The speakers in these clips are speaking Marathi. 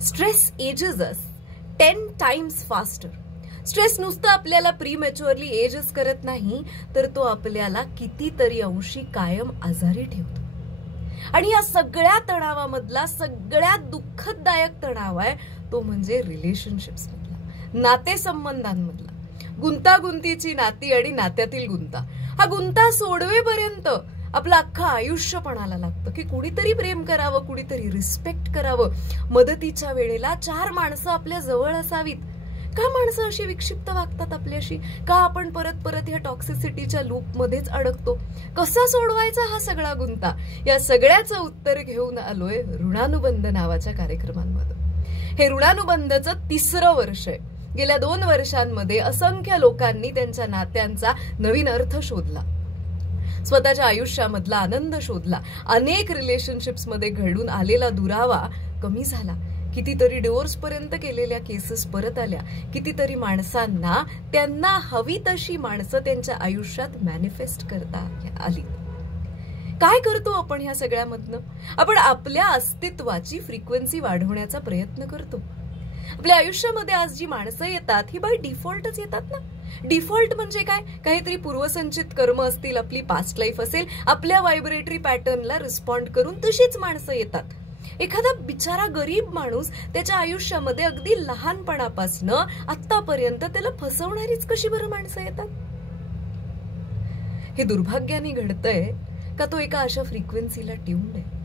स्ट्रेस एजेस अस 10 टाइम्स फास्टर. स्ट्रेस नुसतं आपल्याला प्रीमॅच्युअरली एजच करत नाही, तर तो आपल्याला कितीतरी अंशी कायम आजारी ठेवतो. आणि या सगळ्या तणावामधला सगळ्यात दुःखदायक तणाव आहे तो म्हणजे रिलेशनशिप्स मधला, नातेसंबंधांमधला. गुंतागुंतीची नाती आणि नात्यातील गुंता, हा गुंता सोडवेपर्यंत आपलं अख्खं आयुष्य पणाला लागतं की कुणीतरी प्रेम करावं, कुणीतरी रिस्पेक्ट करावं, मदतीच्या वेळेला 4 माणसं आपल्या जवळ असावीत. का माणसं अशी विक्षिप्त वागतात आपल्याशी? का आपण परत परत ह्या टॉक्सिसिटीच्या लूपमध्येच अडकतो? कसा सोडवायचा हा सगळा गुंता? या सगळ्याचं उत्तर घेऊन आलोय ऋणानुबंध नावाच्या कार्यक्रमांमध्ये. हे ऋणानुबंधचं 3रं वर्ष आहे. गेल्या 2 वर्षांमध्ये असंख्य लोकांनी त्यांच्या नात्यांचा नवीन अर्थ शोधला, स्वतःच्या आयुष्यामधला आनंद शोधला, अनेक रिलेशनशिप्समध्ये घडून आलेला दुरावा कमी झाला, कितीतरी डिवोर्स पर्यंत केलेल्या केसेस परत आल्या, कितीतरी माणसांना त्यांना हवी तशी माणसं त्यांच्या आयुष्यात मॅनिफेस्ट करता आली. काय करतो आपण ह्या सगळ्यामधनं? आपण आपल्या अस्तित्वाची फ्रिक्वेन्सी वाढवण्याचा प्रयत्न करतो. आपल्या आयुष्यामध्ये आज जी माणसं येतात ही बाय डिफॉल्टच येतात ना. डिफॉल्ट म्हणजे काय? काहीतरी पूर्वसंचित कर्म असतील, आपली पास्ट लाईफ असेल, आपल्या व्हायब्रेटरी पॅटर्नला रिस्पॉन्ड करून तशीच माणसं येतात. एखादा बिचारा गरीब माणूस त्याच्या आयुष्यामध्ये अगदी लहानपणापासनं आतापर्यंत त्याला फसवणारीच कशी बरं माणसं येतात? हे दुर्भाग्याने घडतंय का तो एका अशा फ्रिक्वेन्सीला ट्यून्ड आहे?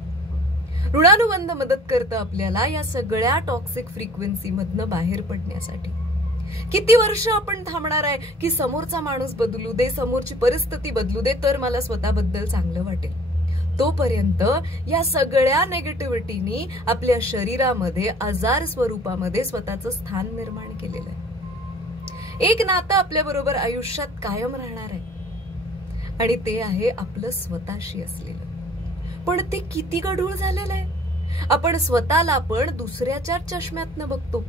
ऋणानुबंध मदत करतं आपल्याला या सगळ्या टॉक्सिक फ्रिक्वेन्सी मधनं बाहेर पडण्यासाठी. किती वर्ष आपण थांबणार आहे की समोरचा माणूस बदलू दे, समोरची परिस्थिती बदलू दे, तर मला स्वतःबद्दल चांगलं वाटेल? तोपर्यंत या सगळ्या नेगेटिव्हिटीनी आपल्या शरीरामध्ये आजार स्वरूपामध्ये स्वतःचं स्थान निर्माण केलेलं आहे. एक नातं आपल्या बरोबर आयुष्यात कायम राहणार आहे आणि ते आहे आपलं स्वतःशी असलेलं. पण ते किती गढूळ झालेलं आहे. आपण स्वतःला पण दुसऱ्याच्या चष्म्यातनं बघतो,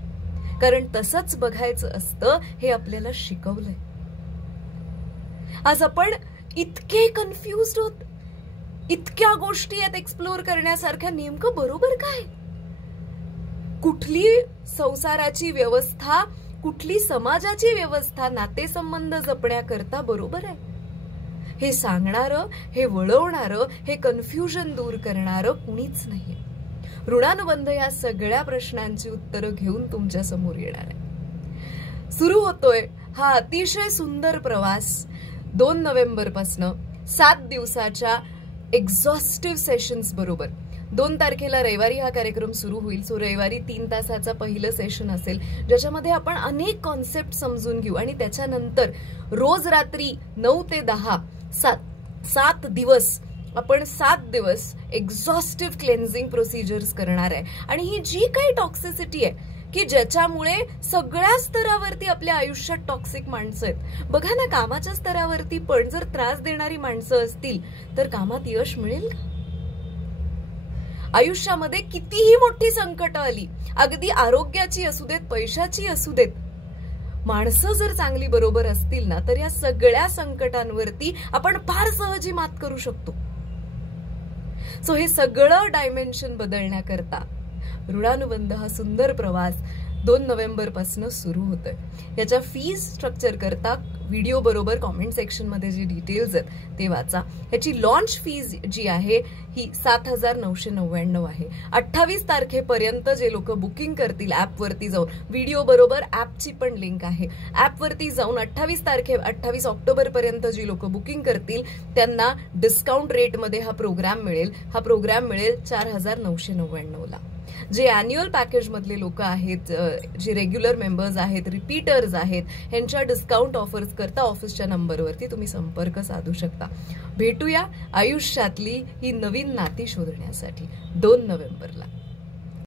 कारण तसंच बघायचं असतं हे आपल्याला शिकवलंय. आज आपण इतके कन्फ्युज्ड होत, इतक्या गोष्टी आहेत एक्सप्लोर करण्यासारख्या. नेमकं बरोबर काय? कुठली संसाराची व्यवस्था, कुठली समाजाची व्यवस्था नातेसंबंध जपण्याकरता बरोबर आहे? हे सांगणारं, हे वळवणारं, हे कन्फ्युजन दूर करणारं कुणीच नाहीये. ऋणानुबंध या सगळ्या प्रश्नांची उत्तरं घेऊन तुमच्या समोर येणार आहे. सुरू होतोय हा अतिशय सुंदर प्रवास 2 नोव्हेंबर पासनं 7 दिवसाच्या एक्झॉस्टिव्ह सेशन्स बरोबर. 2 तारखेला रविवारी हा कार्यक्रम सुरू होईल. सो रविवारी 3 तासाचं पहिलं सेशन असेल, ज्याच्यामध्ये आपण अनेक कॉन्सेप्ट समजून घेऊ आणि त्याच्यानंतर रोज रात्री 9 ते 10 7 दिवस आपण 7 दिवस एक्झॉस्टिव्ह क्लेन्झिंग प्रोसिजर्स करणार आहे. आणि ही जी काही टॉक्सिसिटी आहे की ज्याच्यामुळे सगळ्या स्तरावरती आपल्या आयुष्यात टॉक्सिक माणसं आहेत. बघा ना, कामाच्या स्तरावरती पण जर त्रास देणारी माणसं असतील तर कामात यश मिळेल का? आयुष्यामध्ये कितीही मोठी संकट आली, अगदी आरोग्याची असू देत, पैशाची असू देत, माणसं जर चांगली बरोबर असतील ना तर या सगळ्या संकटांवरती आपण फार सहजी मात करू शकतो. सो हे सगळं डायमेन्शन बदलण्याकरता ऋणानुबंध हा सुंदर प्रवास 2 नोव्हेंबर पासून सुरू होतोय. याच्या फीज स्ट्रक्चर करता व्हिडिओ बरोबर कॉमेंट सेक्शन मध्ये जे डिटेल्स आहेत ते वाचा. याची लॉन्च फीज जी आहे ही 7,999 आहे. 28 तारखेपर्यंत जे लोक बुकिंग करतील ऍपवरती जाऊन, व्हिडिओ बरोबर ऍपची पण लिंक आहे, ऍपवरती जाऊन 28 ऑक्टोबर पर्यंत जी लोक बुकिंग करतील त्यांना डिस्काउंट रेटमध्ये हा प्रोग्राम मिळेल. हा प्रोग्राम मिळेल 4,999 ला. जे अॅन्युअल पॅकेज मधले लोक आहेत, जे रेग्युलर मेंबर्स आहेत, रिपीटर्स आहेत, ह्यांच्या डिस्काउंट ऑफर्स करता ऑफिसच्या नंबरवरती तुम्ही संपर्क साधू शकता. भेटूया आयुष्यातली ही नवीन नाती शोधण्यासाठी 2 नोव्हेंबरला.